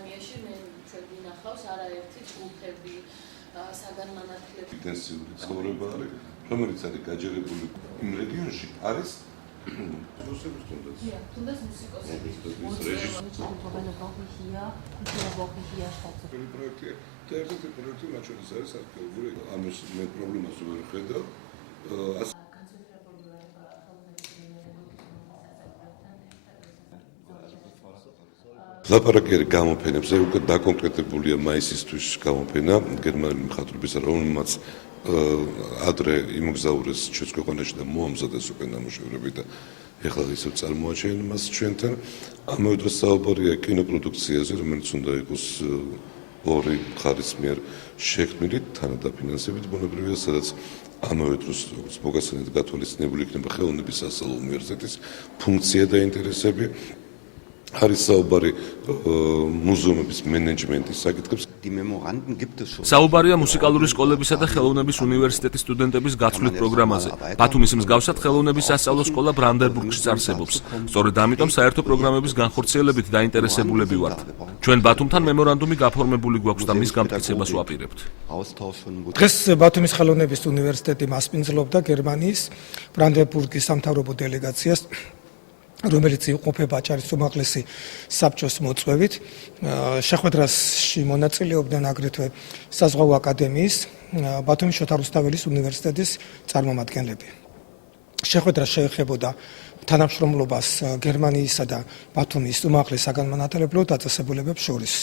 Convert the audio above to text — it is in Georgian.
გერმანიაში მე ჩვენ ვინახავს არაერთი ჯგუფები, საგანმანათლებლო ინტენსიური ცხოვრება არის, რომელიც არის გაჯერებული იმ რეგიონში, არის რუსების თუნდაც. თუნდაც მუსიკოსების პროექტია და ერთ-ერთი პროექტი მათ შორის არის არქეოლოგიური. ამის მე პრობლემას ვერ ხედავ. ლაპარაკი არის გამოფენებზე, უკვე დაკონკრეტებულია მაისისთვის გამოფენა გერმანელი მხატვრების, რომელმაც ადრე იმოგზაურეს ჩვენს ქვეყანაში და მოამზადეს უკვე ნამუშევრები და ეხლა ისევ წარმოაჩენენ მას ჩვენთან. ამავე დროს საუბარია კინოპროდუქციაზე, რომელიც უნდა იყოს ორი მხარის მიერ შექმნილი თანადაფინანსებით ბუნებრივია, სადაც ამავე დროს მოგახსენეთ გათვალისწინებული იქნება ხელოვნების სასწავლო უნივერსიტეტის ფუნქცია და ინტერესები. არის საუბარი მუზეუმების მენეჯმენტის საკითხებს. საუბარია მუსიკალური სკოლებისა და ხელოვნების უნივერსიტეტის სტუდენტების გაცვლის პროგრამაზე. ბათუმის მსგავსად ხელოვნების სასწავლო სკოლა ბრანდენბურგშიც არსებობს. სწორედ ამიტომ საერთო პროგრამების განხორციელებით დაინტერესებულები ვართ. ჩვენ ბათუმთან მემორანდუმი გაფორმებული გვაქვს და მის გამტკიცებას ვაპირებთ. დღეს ბათუმის ხელოვნების უნივერსიტეტი მასპინძლობდა გერმანიის ბრანდენბურგის სამთავრობო დელეგაციას, რომელიც იყოფება აჭარის უმაღლესი საბჭოს მოწვევით. შეხვედრაში მონაწილეობდნენ აგრეთვე საზღვაო აკადემიის, ბათუმის შოთა რუსთაველის უნივერსიტეტის წარმომადგენლები. შეხვედრა შეეხებოდა თანამშრომლობას გერმანიისა და ბათუმის უმაღლეს საგანმანათლებლო დაწესებულებებს შორის.